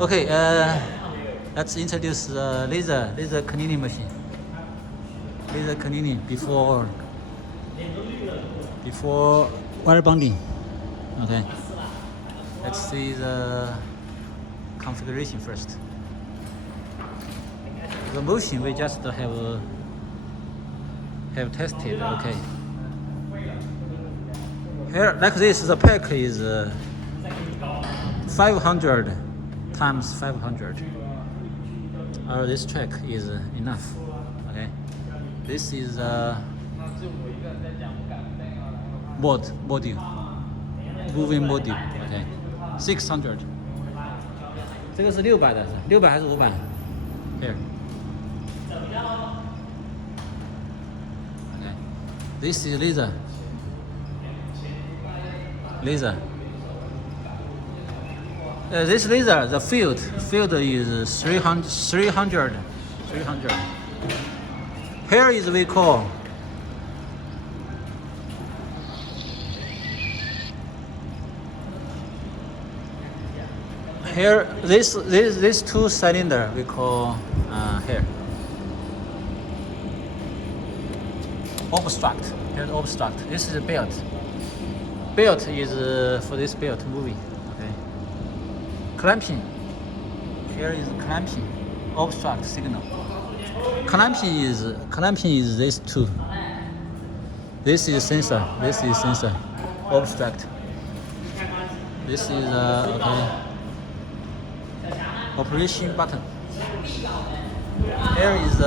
Okay, let's introduce the laser cleaning machine. Laser cleaning before wire bonding. Okay, let's see the configuration first. The motion we just have tested. Okay. Here, like this, the pack is 500 times 500. This track is enough. Okay. This is module, moving module. Okay. 600. 这个是600的，600还是500 ？Here. Okay. This is laser. This laser, the field is 300. Here is we call here this two cylinder we call here obstruct. Here's obstruct. This is a belt. Belt is for this belt moving. Okay. Clamping. Here is clamping. Obstruct signal. Clamping is this two. This is sensor. Obstruct. This is okay. Operation button. Here is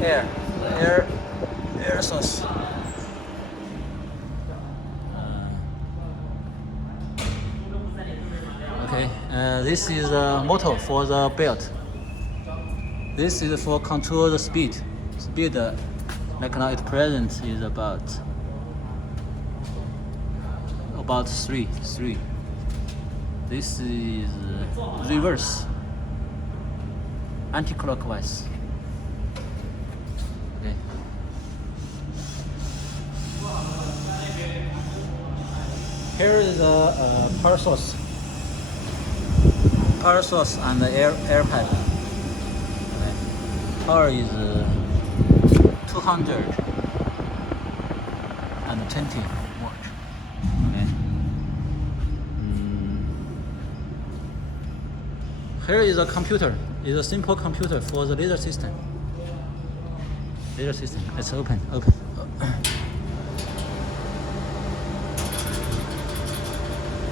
air source. Okay, this is a motor for the belt. This is for control the speed. Speed, like now at present, is about 3. This is reverse, anti-clockwise. Okay. Here is a power source. Power source and the air pipe. Okay. Power is 220 watt. Okay. Here is a computer. It's a simple computer for the laser system. Let's open.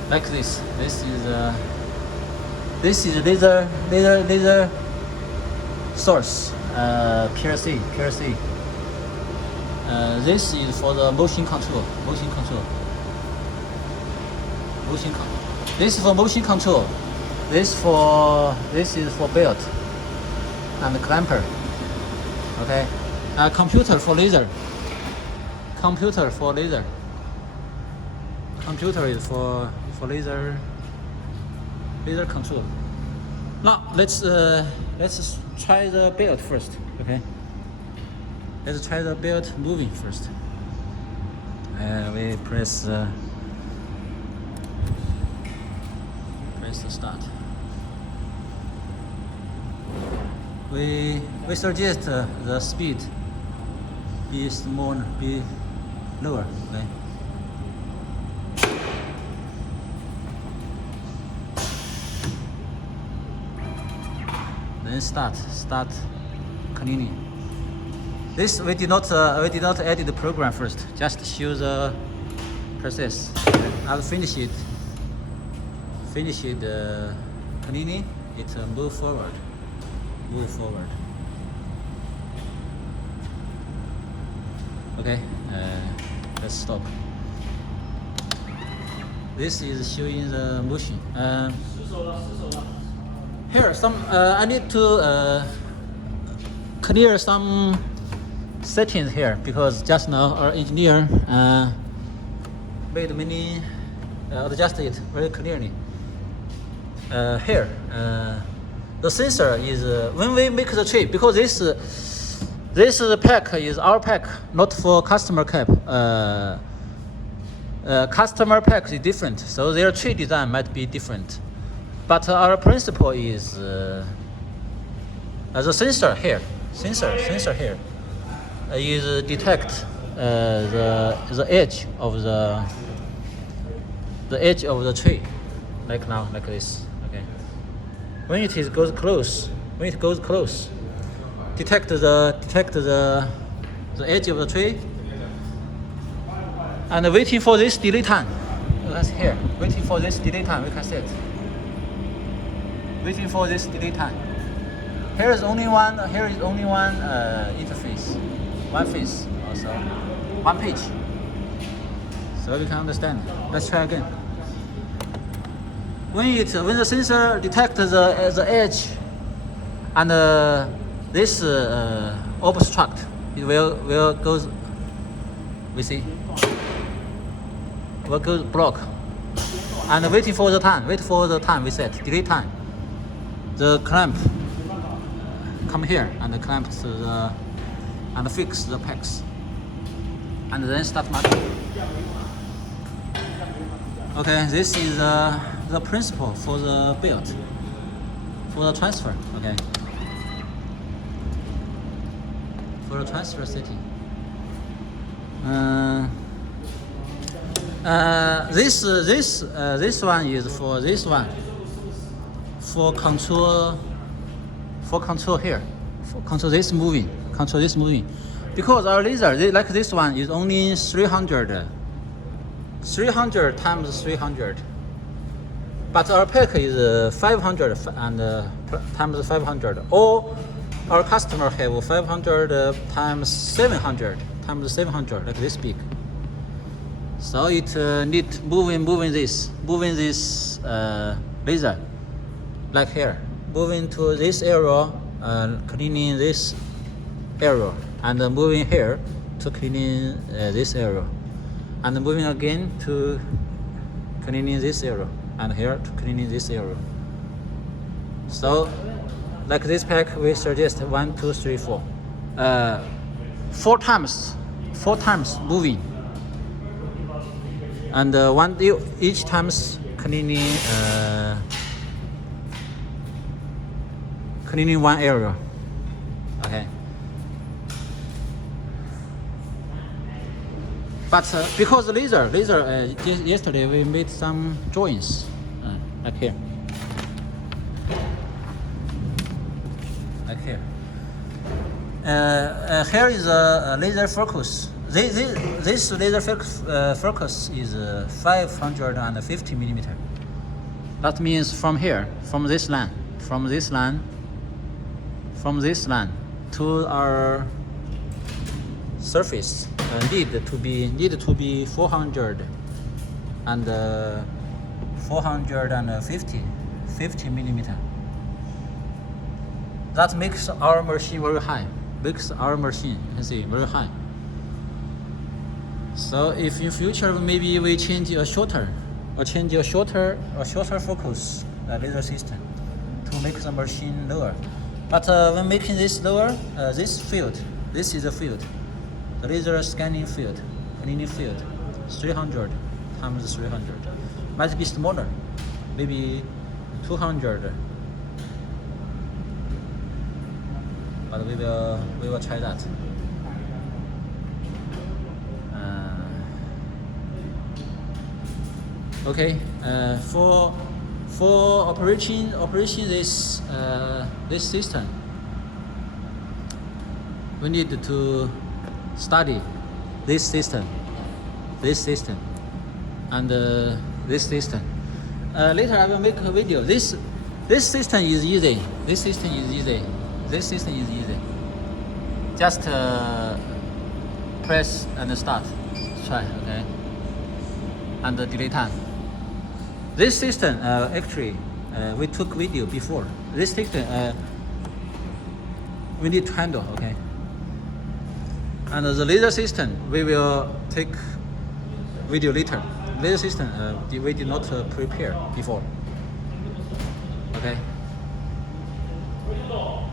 Like this. This is laser source, PLC. This is for the motion control. This is for motion control. This is for belt and clamper. Okay. Computer for laser. Computer is for laser control. Now let's try the belt first. Okay. Let's try the belt moving first. We press the start. We suggest the speed be lower. Okay. Then start cleaning. This we did not edit the program first. Just show the process. I'll finish it. Cleaning. It move forward. Okay. Let's stop. This is showing the motion. Here, I need to clear some settings here because just now our engineer made many adjusted it very clearly. Here, the sensor is when we make the trip, because this pack is our pack, not for customer cap. Customer pack is different, so their tree design might be different. But our principle is the sensor here, sensor here is detect the edge of the edge of the tree, like now, like this. Okay. When it goes close, detect the edge of the tree, and waiting for this delay time. That's here. Waiting for this delay time, we can set. Waiting for this delay time. Here is only one interface, one face also, one page. So we can understand. Let's try again. When the sensor detects the edge and this obstruct, it will goes. We see. Will go block. And waiting for the time. Wait for the time. We set delay time. The clamp come here and clamp to the and fix the pegs. And then start marking. Okay, this is the principle for the build, for the transfer. Okay, for the transfer setting. This one is for this one, for control here, for control this moving, because our laser, like this one, is only 300 times 300, but our pack is 500 and times 500. All our customer have 500 times 700 times 700, like this big. So it need moving this laser, like here, moving to this area, cleaning this area, and moving here to cleaning this area, and moving again to cleaning this area, and here to cleaning this area. So, like this pack, we suggest 1, 2, 3, 4, 4 times moving. And each times cleaning one area. Okay. But because the laser yesterday we made some drawings like here, here is a laser focus. This laser focus is 550 millimeter. That means from here, from this line to our surface need to be 450 millimeter. That makes our machine very high. Very high. So if in future maybe we change a shorter focus laser system to make the machine lower. But when making this lower, this is a field, the laser scanning field, cleaning field, 300 times 300. Might be smaller, maybe 200. But we will try that. Okay, for operating this system, we need to study this system, and this system. Later I will make a video. This system is easy. Just press and start. Try, okay, and delay time. This system, actually, we took video before. This system, we need to handle, okay? And the laser system, we will take video later. Laser system, we did not prepare before, okay?